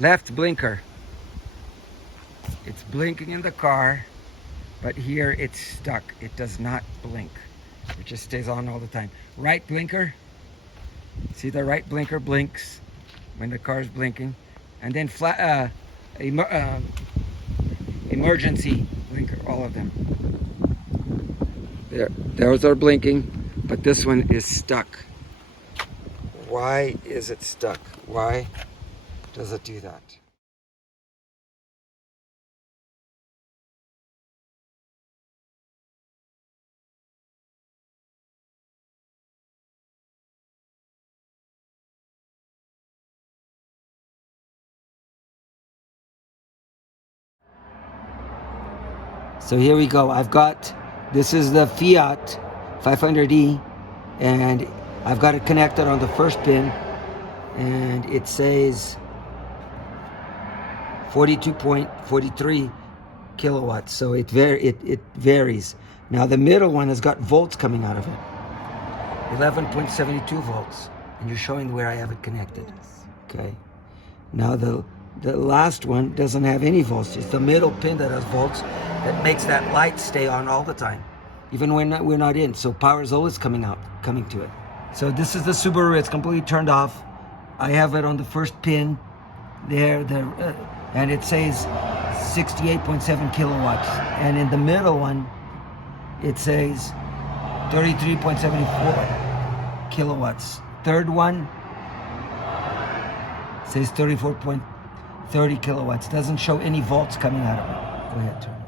left blinker. It's blinking in the car, but here it's stuck. It does not blink. It just stays on all the time. Right blinker. See, the right blinker blinks when the car is blinking. And then emergency blinker, all of them. There, those are blinking, but this one is stuck. Why is it stuck? Why does it do that? So here we go. This is the Fiat 500e, and I've got it connected on the first pin, and it says 42.43 kilowatts. So it varies. Now the middle one has got volts coming out of it, 11.72 volts, and you're showing where I have it connected. Yes. Okay. Now the last one doesn't have any volts. It's the middle pin that has volts that makes that light stay on all the time, even when we're not in. So power is always coming to it. So this is the Subaru. It's completely turned off. I have it on the first pin there, and it says 68.7 kilowatts. And in the middle one, it says 33.74 kilowatts. Third one says 34.30 kilowatts. Doesn't show any volts coming out of it. Go ahead, turn it.